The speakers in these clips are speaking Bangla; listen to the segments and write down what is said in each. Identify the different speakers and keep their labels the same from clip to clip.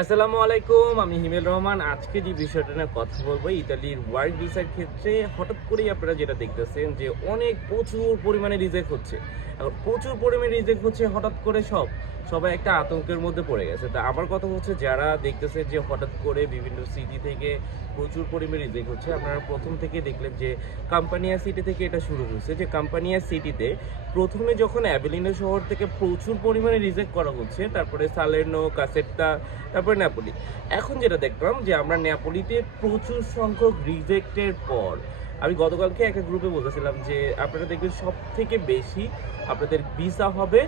Speaker 1: আসসালামু আলাইকুম, আমি হিমেল রহমান। আজকে যে বিষয়টা নিয়ে কথা বলব, ইতালির ওয়ার্ক ভিসার ক্ষেত্রে হঠাৎ করেই আপনারা যেটা দেখতেছেন যে অনেক প্রচুর পরিমাণে রিজেক্ট হচ্ছে। এখন প্রচুর পরিমাণে রিজেক্ট হচ্ছে হঠাৎ করে সব, সবাই একটা আতঙ্কের মধ্যে পড়ে গেছে। তা আমার কথা হচ্ছে, যারা দেখতেছে যে হঠাৎ করে বিভিন্ন সিটি থেকে প্রচুর পরিমাণে রিজেক্ট হচ্ছে, আপনারা প্রথম থেকে দেখলেন যে কাম্পানিয়া সিটি থেকে এটা শুরু হয়েছে। যে কাম্পানিয়া সিটিতে প্রথমে যখন অ্যাবেলিনো শহর থেকে প্রচুর পরিমাণে রিজেক্ট করা হচ্ছে, তারপরে সালের্নো কাসেট্টা তারপরে ন্যাপোলি এখন যেটা দেখলাম যে আমরা ন্যাপোলিতে প্রচুর সংখ্যক রিজেক্টের পর, আমি গতকালকে একটা গ্রুপে বলতেছিলাম যে আপনারা দেখবেন সব থেকে বেশি আপনাদের ভিসা হবে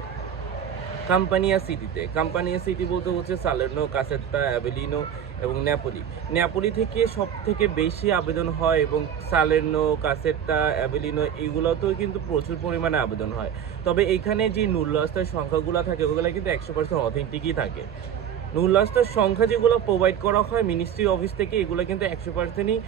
Speaker 1: কাম্পানিয়া সিটিতে। কাম্পানিয়া সিটি বলতে হচ্ছে সালের্নো, কাসেত্তা, অ্যাভেলিনো এবং ন্যাপোলি ন্যাপোলি থেকে সব থেকে বেশি আবেদন হয় এবং সালের্নো, কাসেত্তা, অ্যাভেলিনো এগুলোতেও কিন্তু প্রচুর পরিমাণে আবেদন হয়। তবে এখানে যে নুল্লাস্তার সংখ্যাগুলো থাকে, ওগুলো কিন্তু একশো পার্সেন্ট অথেন্টিকই থাকে। নুল্লাস্তার সংখ্যা যেগুলো প্রোভাইড করা হয় মিনিস্ট্রি অফিস থেকে এগুলো কিন্তু একশো পার্সেন্টই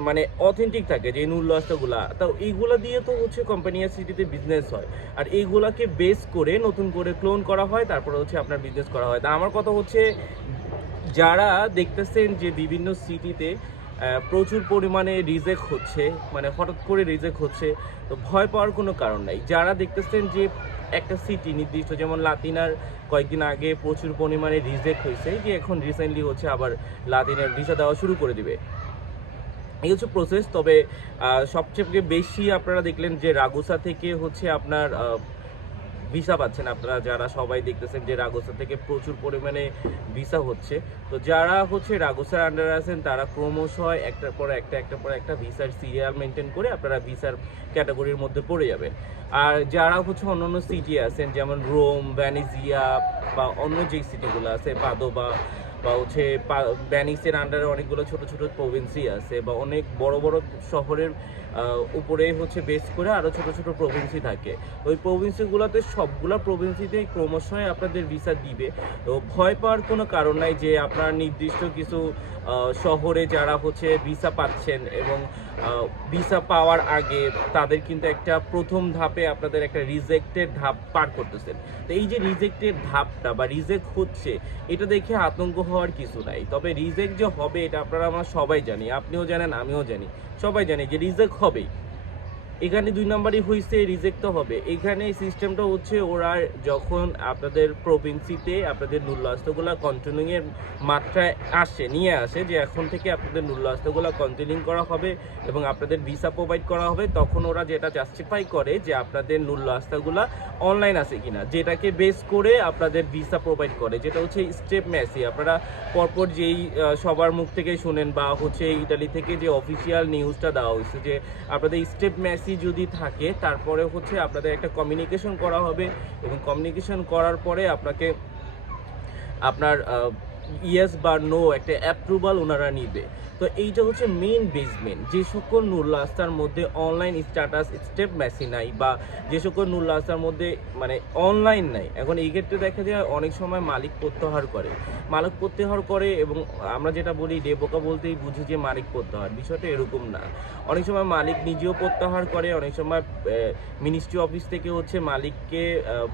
Speaker 1: মানে অথেন্টিক থাকে যে নুল্লাস্তাগুলা তো এইগুলো দিয়ে তো হচ্ছে কোম্পানিয়া সিটিতে বিজনেস হয়। আর এইগুলাকে বেস করে নতুন করে ক্লোন করা হয়, তারপরে হচ্ছে আপনার বিজনেস করা হয়। তা আমার কথা হচ্ছে, যারা দেখতেছেন যে বিভিন্ন সিটিতে প্রচুর পরিমাণে রিজেক্ট হচ্ছে মানে হঠাৎ করে রিজেক্ট হচ্ছে, তো ভয় পাওয়ার কোনো কারণ নাই। যারা দেখতেছেন যে একটা সিটি নির্দিষ্ট, যেমন লাতিনার কয়েকদিন আগে প্রচুর পরিমাণে রিজেক্ট হয়েছে যে এখন রিসেন্টলি হচ্ছে আবার লাতিনার ভিসা দেওয়া শুরু করে দিবে। এই হচ্ছে প্রসেস তবে সবচেয়ে বেশি আপনারা দেখলেন যে রাগুসা থেকে হচ্ছে আপনার ভিসা পাচ্ছেন আপনারা, যারা সবাই দেখতেছেন যে রাগোসা থেকে প্রচুর পরিমাণে ভিসা হচ্ছে। তো যারা হচ্ছে রাগোসার আন্ডারে আছেন, তারা ক্রমশ একটার পর একটা, একটার পর একটা ভিসার সিরিয়াল মেনটেন করে আপনারা ভিসার ক্যাটাগরির মধ্যে পড়ে যাবেন। আর যারা হচ্ছে অন্যান্য সিটি আছেন, যেমন রোম ভ্যানিজিয়া বা অন্য যেই সিটিগুলো আছে পাদোবা বা হচ্ছে ভ্যানিসের আন্ডারে অনেকগুলো ছোট ছোট প্রভিন্সি আছে বা অনেক বড় বড় শহরের উপরে হচ্ছে বেস করে আরও ছোট ছোট প্রভিন্সি থাকে। ওই প্রভিন্সিগুলোতে সবগুলা প্রভিন্সিতেই ক্রমশই আপনাদের ভিসা দিবে। তো ভয় পাওয়ার কোনো কারণ নাই যে আপনার নির্দিষ্ট কিছু শহরে যারা হচ্ছে ভিসা পাচ্ছেন এবং ভিসা পাওয়ার আগে তাদের কিন্তু একটা প্রথম ধাপে আপনাদের একটা রিজেক্টের ধাপ পার করতেছেন। তো এই যে রিজেক্টের ধাপটা বা রিজেক্ট হচ্ছে, এটা দেখে আতঙ্ক হওয়ার কিছু নাই। তবে রিজেক্ট যে হবে, এটা আপনারা আমরা সবাই জানি। আপনিও জানেন, আমিও জানি। সবাই জানি যে রিজেক্ট হবেই। এখানে দুই নাম্বারই হয়েছে রিজেক্ট তো হবে। এখানে সিস্টেমটা হচ্ছে ওরা যখন আপনাদের প্রভিন্সিতে আপনাদের নুল্লাস্তগুলো কন্টিনিউ এর মাত্রায় আসে, নিয়ে আসে, যে এখন থেকে আপনাদের নুল্লাস্তগুলো কন্টিনিউ করা হবে এবং আপনাদের ভিসা প্রোভাইড করা হবে, তখন ওরা যেটা জাস্টিফাই করে যে আপনাদের নুল্লাস্তাগুলো অনলাইন আছে কিনা, যেটাকে বেস করে আপনাদের ভিসা প্রোভাইড করে, যেটা হচ্ছে স্টেপ মেসি আপনারা পরপর যেই সবার মুখ থেকে শুনেন বা হচ্ছে ইতালি থেকে যে অফিসিয়াল নিউজটা দেওয়া হয়েছে যে আপনাদের স্টেপ মেসি যদি থাকে, তারপরে হচ্ছে আপনাদের একটা কমিউনিকেশন করা হবে এবং কমিউনিকেশন করার পরে আপনাকে আপনার ইয়েস বা নো একটা অ্যাপ্রুভাল ওনারা নিবে। তো এইটা হচ্ছে মেন বেসমেন্ট যে সকল নুল্লাস্তার মধ্যে অনলাইন স্ট্যাটাস স্টেপ মেসি নাই বা যে সকল নুল্লাস্তার মধ্যে মানে অনলাইন নাই। এখন এই ক্ষেত্রে দেখা যায় অনেক সময় মালিক প্রত্যাহার করে। মালিক প্রত্যাহার করে এবং আমরা যেটা বলি ডেবোকা বলতেই বুঝি যে মালিক প্রত্যাহার। বিষয়টা এরকম না। অনেক সময় মালিক নিজেও প্রত্যাহার করে, অনেক সময় মিনিস্ট্রি অফিস থেকে হচ্ছে মালিককে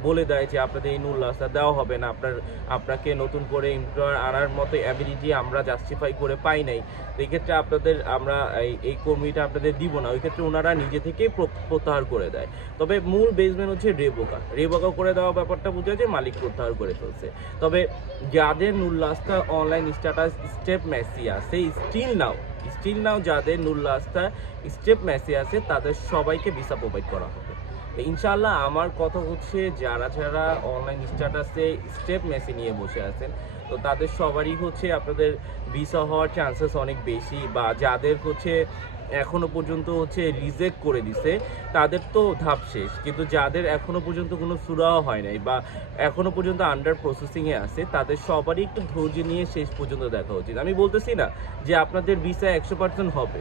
Speaker 1: বলে দেয় যে আপনাদের এই নুল্লাসটা দেওয়া হবে না। আপনার, আপনাকে নতুন করে এমপ্লয়ার আনার মতো অ্যাবিলিটি আমরা জাস্টিফাই করে পাই নাই। তো ক্ষেত্রে আপনাদের আমরা এই- কর্মীটা আপনাদের দিব না। ওই ক্ষেত্রে ওনারা নিজে থেকেই প্রত্যাহার করে দেয়। তবে মূল বেসমেন্ট হচ্ছে রেবোকা। রেবোকা করে দেওয়া ব্যাপারটা বোঝা যে মালিক প্রত্যাহার করে ফেলছে। তবে যাদের নুল্লাস্তা অনলাইন স্ট্যাটাস স্টেপ মেসি আছে স্টিল নাও স্টিল নাও যাদের নুল্লাস্তা স্টেপ মেসি আছে, তাদের সবাইকে ভিসা প্রোভাইড করা হবে। তো ইনশাআল্লাহ আমার কথা হচ্ছে, যারা যারা অনলাইন স্ট্যাটাসে স্টেপ মেসি নিয়ে বসে আছেন তো তাদের সবারই হচ্ছে আপনাদের ভিসা হওয়ার চান্সেস অনেক বেশি বা যাদের হচ্ছে এখনও পর্যন্ত হচ্ছে রিজেক্ট করে দিছে, তাদের তো ধাপ শেষ। কিন্তু যাদের এখনও পর্যন্ত কোনো সুরাও হয় নাই বা এখনও পর্যন্ত আন্ডার প্রসেসিংয়ে আছে, তাদের সবারই একটু ধৈর্য নিয়ে শেষ পর্যন্ত দেখা উচিত। আমি বলতেছি না যে আপনাদের ভিসা একশো পার্সেন্ট হবে।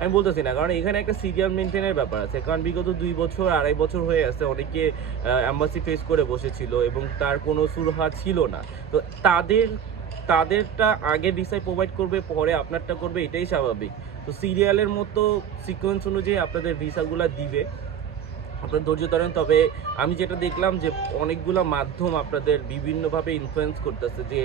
Speaker 1: আমি বলতেছি না, কারণ এখানে একটা সিরিয়াল মেনটেনের ব্যাপার আছে। কারণ বিগত দুই বছর, আড়াই বছর হয়ে আছে, অনেকে অ্যাম্বাসি ফেস করে বসেছিল এবং তার কোনো সুরহা ছিল না। তো তাদের, তাদেরটা আগে ভিসায় প্রোভাইড করবে, পরে আপনারটা করবে, এটাই স্বাভাবিক। তো সিরিয়ালের মতো সিকোয়েন্স অনুযায়ী আপনাদের ভিসাগুলো দিবে। আপনার ধৈর্য ধরেন তবে আমি যেটা দেখলাম যে অনেকগুলো মাধ্যম আপনাদের বিভিন্নভাবে ইনফ্লুয়েন্স করতেছে যে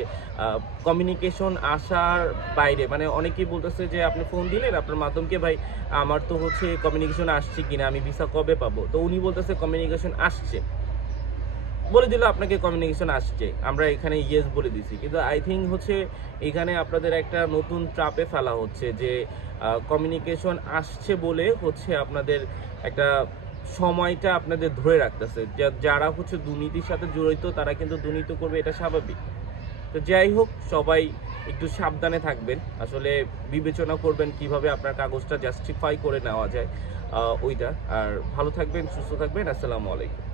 Speaker 1: কমিউনিকেশন আসার বাইরে। মানে অনেকেই বলতেছে যে, আপনি ফোন দিলেন, আপনার মাধ্যমকে ভাই, আমার তো হচ্ছে কমিউনিকেশন আসছে কিনা, আমি ভিসা কবে পাবো? তো উনি বলতেছে কমিউনিকেশন আসছে। বলে দিল, আপনাকে কমিউনিকেশন আসছে। আমরা এখানে ইয়েস বলে দিছি। কিন্তু আই থিঙ্ক হচ্ছে এখানে আপনাদের একটা নতুন ট্রাপে ফেলা হচ্ছে যে কমিউনিকেশন আসছে বলে হচ্ছে আপনাদের একটা সময়টা আপনাদের ধরে রাখতেছে। যারা হচ্ছে দুর্নীতির সাথে জড়িত, তারা কিন্তু দুর্নীতি করবে, এটা স্বাভাবিক। তো যাই হোক, সবাই একটু সাবধানে থাকবেন। আসলে বিবেচনা করবেন কীভাবে আপনার কাগজটা জাস্টিফাই করে নেওয়া যায় ওইটা। আর ভালো থাকবেন, সুস্থ থাকবেন। আসসালামু আলাইকুম।